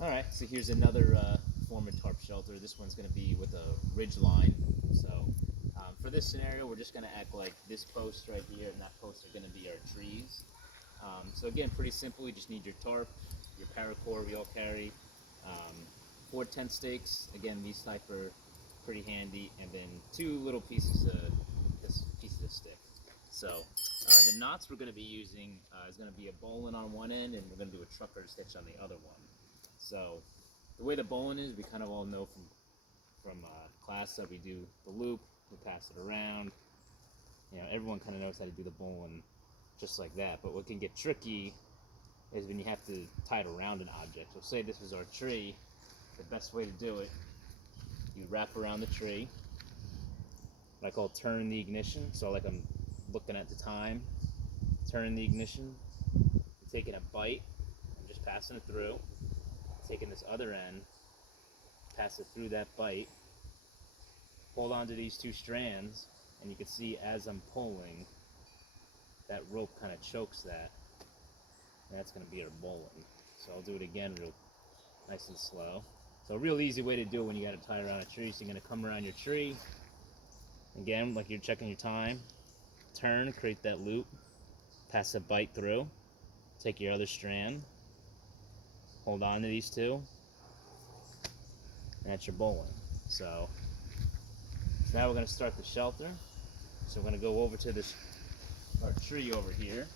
Alright, so here's another form of tarp shelter. This one's going to be with a ridge line. So for this scenario, we're just going to act like this post right here and that post are going to be our trees. So again, pretty simple. You just need your tarp, your paracord we all carry, um, 4 tent stakes. Again, these type are pretty handy, and then 2 little pieces of stick. So the knots we're going to be using is going to be a bowline on one end, and we're going to do a trucker's hitch on the other one. So the way the bowline is, we kind of all know from class that we do the loop, we pass it around. You know, everyone kind of knows how to do the bowline just like that. But what can get tricky is when you have to tie it around an object. So say this is our tree. The best way to do it, you wrap around the tree, what I call turn the ignition. So like I'm looking at the time, turn the ignition, taking a bite and just passing it through, taking this other end, pass it through that bite, hold on to these 2 strands, and you can see as I'm pulling, that rope kind of chokes that, and that's going to be our bowline. So I'll do it again real nice and slow. So a real easy way to do it when you got to tie around a tree. So you're going to come around your tree, again, like you're checking your time, turn, create that loop, pass a bite through, take your other strand, hold on to these 2, and that's your bowline. So now we're going to start the shelter. So we're going to go over to this our tree over here.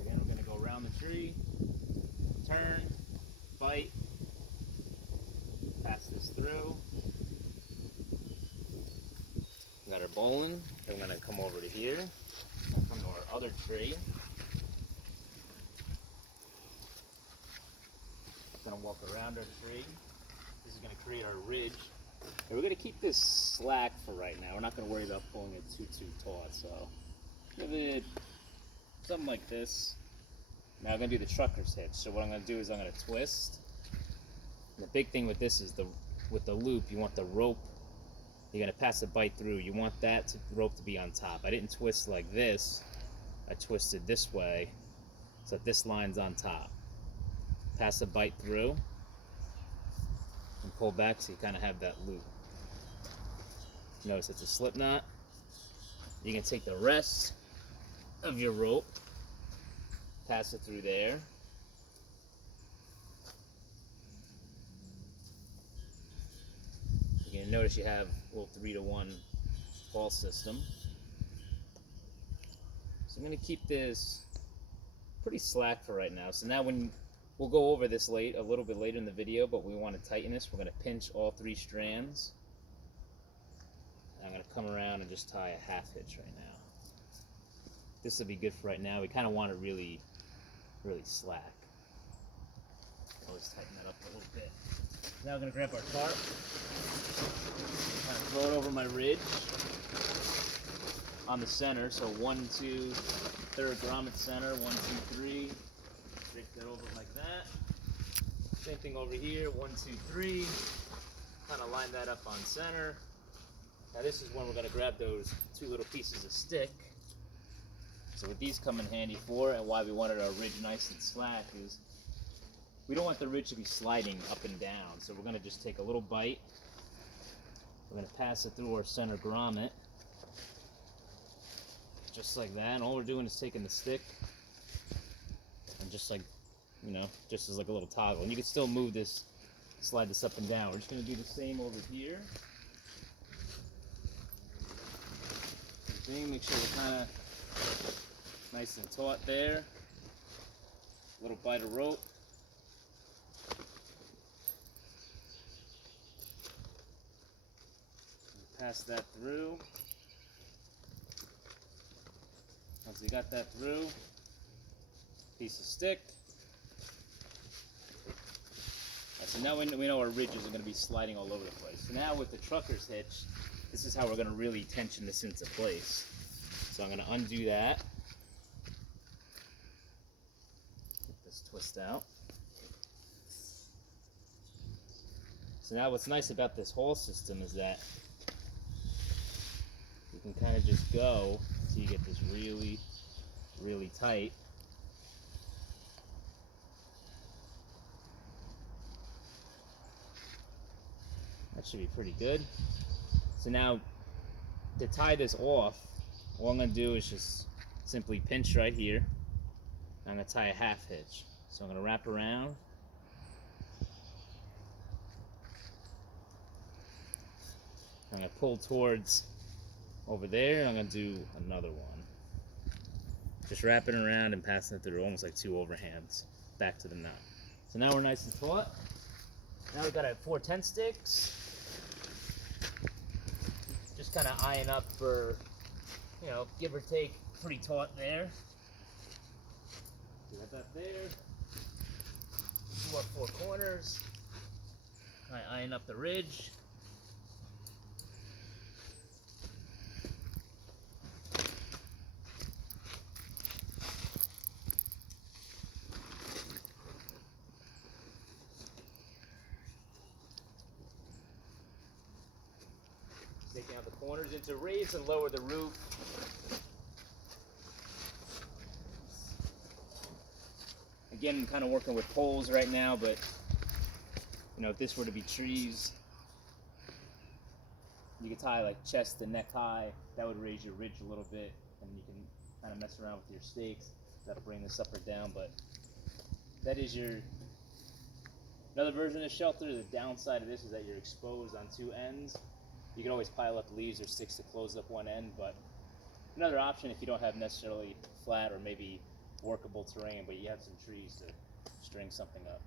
Again, we're going to go around the tree, turn, bite, pass this through. We got our bowline. Then we're going to come over to here, come to our other tree. Going to walk around our tree. This is going to create our ridge. And we're going to keep this slack for right now. We're not going to worry about pulling it too taut. So give it something like this. Now I'm going to do the trucker's hitch. So what I'm going to do is I'm going to twist. And the big thing with this is with the loop, you want the rope. You're going to pass the bite through. You want that rope to be on top. I didn't twist like this. I twisted this way so that this line's on top. Pass the bite through and pull back so you kind of have that loop. Notice it's a slip knot. You can take the rest of your rope, pass it through there. You can notice you have a little 3-to-1 fall system. So I'm going to keep this pretty slack for right now. So now we'll go over this a little bit later in the video, but we want to tighten this. We're going to pinch all 3 strands. And I'm going to come around and just tie a half hitch right now. This will be good for right now. We kind of want it really slack. Always tighten that up a little bit. Now I'm going to grab our tarp, kind of throw it over my ridge on the center. So 1, 2, third grommet center, 1, 2, 3. Break that over like that. Same thing over here, 1, 2, 3. Kind of line that up on center. Now this is when we're going to grab those 2 little pieces of stick. So what these come in handy for, and why we wanted our ridge nice and slack, is we don't want the ridge to be sliding up and down. So we're going to just take a little bite. We're going to pass it through our center grommet. Just like that. And all we're doing is taking the stick and just like, just as like a little toggle. And you can still move this, slide this up and down. We're just going to do the same over here. Make sure we're kind of nice and taut there. Little bite of rope. Pass that through. Once we got that through, piece of stick. So now we know our ridges are going to be sliding all over the place. So now with the trucker's hitch, this is how we're going to really tension this into place. So I'm going to undo that. Get this twist out. So now what's nice about this whole system is that you can kind of just go until you get this really, really tight. That should be pretty good. So now, to tie this off, all I'm going to do is just simply pinch right here. I'm going to tie a half hitch. So I'm going to wrap around. I'm going to pull towards over there. I'm going to do another one. Just wrapping around and passing it through, almost like two overhands, back to the knot. So now we're nice and taut. Now we've got our 4/10 sticks. Just kind of eyeing up for, you know, give or take, pretty taut there. So we got that there. Do our 4 corners. Kind of eyeing up the ridge. Taking out the corners into raise and lower the roof. Again, I'm kind of working with poles right now, but you know, if this were to be trees, you could tie like chest to neck high. That would raise your ridge a little bit, and you can kind of mess around with your stakes. Got to bring this up or down, but that is your another version of the shelter. The downside of this is that you're exposed on 2 ends. You can always pile up leaves or sticks to close up one end, but another option if you don't have necessarily flat or maybe workable terrain, but you have some trees to string something up.